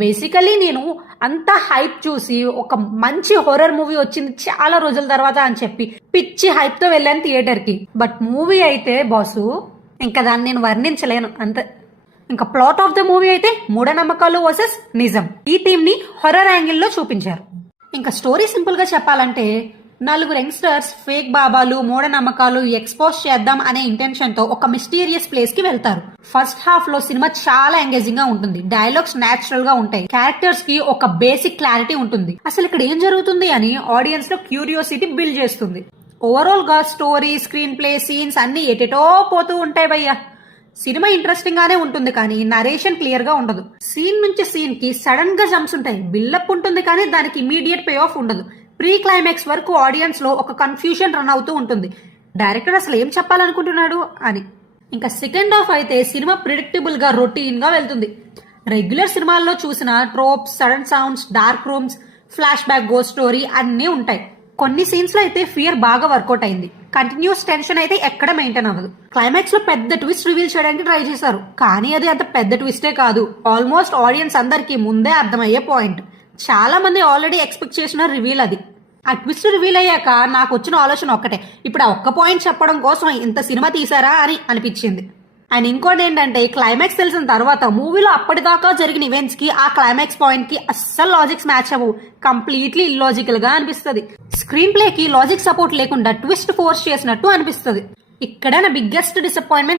Basically నేను అంత hype చూసి ఒక మంచి హొర్రర్ మూవీ వచ్చింది చాలా రోజుల తర్వాత అని చెప్పి పిచ్చి హైప్ తో వెళ్ళాను థియేటర్ కి. బట్ మూవీ అయితే బాసు ఇంకా దాన్ని నేను వర్ణించలేను అంతే. ఇంకా ప్లాట్ ఆఫ్ ద మూవీ అయితే మూఢనమ్మకాలు వర్సెస్ నిజం, ఈ థీమ్ ని హొర్రర్ యాంగిల్ లో చూపించారు. ఇంకా స్టోరీ సింపుల్ గా చెప్పాలంటే నలుగురు యంగ్స్టర్స్ ఫేక్ బాబాలు మూఢనమ్మకాలు ఎక్స్పోజ్ చేద్దాం అనే ఇంటెన్షన్ తో ఒక మిస్టీరియస్ ప్లేస్ కి వెళ్తారు. ఫస్ట్ హాఫ్ లో సినిమా చాలా ఎంగేజింగ్ గా ఉంటుంది, డైలాగ్స్ నేచురల్ గా ఉంటాయి, క్యారెక్టర్స్ కి ఒక బేసిక్ క్లారిటీ ఉంటుంది, అసలు ఇక్కడ ఏం జరుగుతుంది అని ఆడియన్స్ లో క్యూరియాసిటీ బిల్డ్ చేస్తుంది. ఓవరాల్ గా స్టోరీ, స్క్రీన్ ప్లే, సీన్స్ అన్ని ఎటెటో పోతూ ఉంటాయి భయ్యా. సినిమా ఇంట్రెస్టింగ్ గానే ఉంటుంది కానీ నరేషన్ క్లియర్ గా ఉండదు. సీన్ నుంచి సీన్ కి సడన్ గా జంప్స్ ఉంటాయి, బిల్డప్ ఉంటుంది కానీ దానికి ఇమీడియట్ పే ఆఫ్ ఉండదు. ప్రీ క్లైమాక్స్ వరకు ఆడియన్స్ లో ఒక కన్ఫ్యూజన్ రన్ అవుతూ ఉంటుంది, డైరెక్టర్ అసలు ఏం చెప్పాలనుకుంటున్నాడు అని. ఇంకా సెకండ్ హాఫ్ అయితే సినిమా ప్రిడిక్టబుల్ గా రొటీన్ గా వెళ్తుంది. రెగ్యులర్ సినిమాల్లో చూసిన ట్రోప్స్, sudden sounds, dark rooms, flash back, ghost story అన్నీ ఉంటాయి. కొన్ని సీన్స్ లో అయితే ఫియర్ బాగా వర్కౌట్ అయింది, కంటిన్యూస్ టెన్షన్ అయితే ఎక్కడ మెయింటైన్ అవ్వదు. క్లైమాక్స్ లో పెద్ద ట్విస్ట్ రివీల్ చేయడానికి ట్రై చేశారు కానీ అది అంత పెద్ద ట్విస్టే కాదు, ఆల్మోస్ట్ ఆడియన్స్ అందరికి ముందే అర్థమయ్యే పాయింట్. చాలా మంది ఆల్రెడీ ఎక్స్పెక్ట్ చేసిన రివీల్ అది. ఆ ట్విస్ట్ రివీల్ అయ్యాక నాకు వచ్చిన ఆలోచన ఒక్కటే, ఇప్పుడు ఆ ఒక్క పాయింట్ చెప్పడం కోసం ఇంత సినిమా తీసారా అని అనిపించింది. అండ్ ఇంకోటి ఏంటంటే క్లైమాక్స్ తెలిసిన తర్వాత మూవీలో అప్పటిదాకా జరిగిన ఈవెంట్స్ కి ఆ క్లైమాక్స్ పాయింట్ కి అస్సలు లాజిక్స్ మ్యాచ్ అవ్వవు, కంప్లీట్లీ ఇల్లాజికల్ గా అనిపిస్తుంది. స్క్రీన్ ప్లే కి లాజిక్ సపోర్ట్ లేకుండా ట్విస్ట్ ఫోర్స్ చేసినట్టు అనిపిస్తుంది. ఇక్కడ నా బిగ్గెస్ట్ డిసప్పాయింట్మెంట్